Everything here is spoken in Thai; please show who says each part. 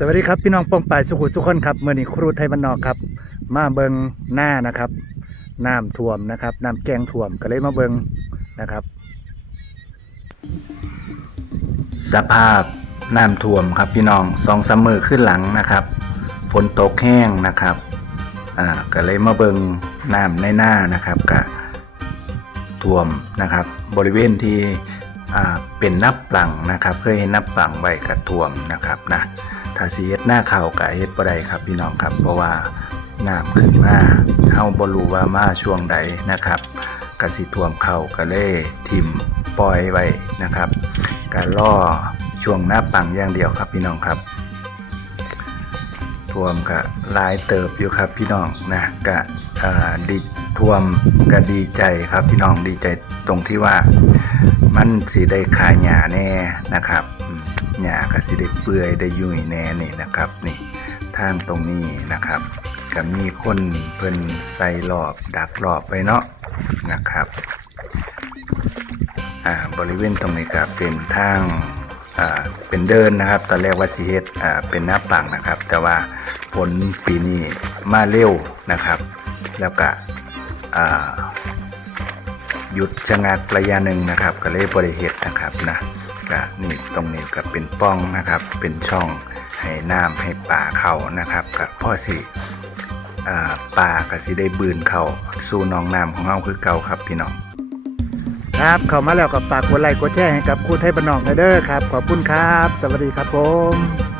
Speaker 1: สวัสดีครับพี่น้องป้องปายสุขุสุขคนครับเมื่อนี้ครูไทยบ้านนอกครับ มาเบิงหน้านะครับน้ำท่วมนะครับน้ำแกงท่วมก็เลยมาเบิงนะครับ สภาพน้ำท่วมครับพี่น้องสองสามมือขึ้นหลังนะครับ ฝนตกแห้งนะครับอ่าก็เลยมาเบิงน้ำในหน้านะครับก็ท่วมนะครับ บริเวณที่อ่าเป็นนับปลังนะครับ เคยเห็นนับปลังไว้กระท่วมนะครับนะ ถ้าสีเฮ็ดหน้าเข่ากับเฮ็ดบ่ได้ครับพี่น้องครับ เพราะว่าน้ำขึ้นมาเฮาบ่รู้ว่ามาช่วงใดนะครับกสิท่วมเข่าก็เลยทิ่มปล่อยไว้นะครับการล่อช่วงหน้าปังอย่างเดียวครับพี่น้องครับท่วมก็หลายเติบอยู่ครับพี่น้องนะก็ดีท่วมก็ดีใจครับพี่น้องดีใจตรงที่ว่ามันสิได้ขายหญ้าแน่นะครับ หญ้าก็สิได้เปื่อยได้ยุ่ยแน่นี่นะครับนี่ทางตรงนี้นะครับก็มีคนเพิ่นใส่รอบดักรอบไว้เนาะนะครับอ่าบริเวณตรงนี้ก็เป็นทางอ่าเป็นเดินนะครับ ตอนแรกว่าสิเฮ็ดอ่าเป็นหน้าปังนะครับ แต่ว่าฝนปีนี้มาเร็วนะครับ แล้วก็อ่าหยุดชะงักระยะหนึ่งนะครับ ก็เลยบริเฮ็ดนะครับนะ ก็นี่ตรงนี้ก็เป็นป้องนะครับ เป็นช่องให้น้ำให้ป่าเข้านะครับก็พ่อสิป่าก็สิได้บืนเข้าสู่น้องน้ำของเฮาคือเก่าครับพี่น้อง ครับเข้ามาแล้วกับฝากกดไลค์กดแชร์ให้กับคู่ไทยบ้านนอกหน่อยเด้อครับ ขอบคุณครับ สวัสดีครับผม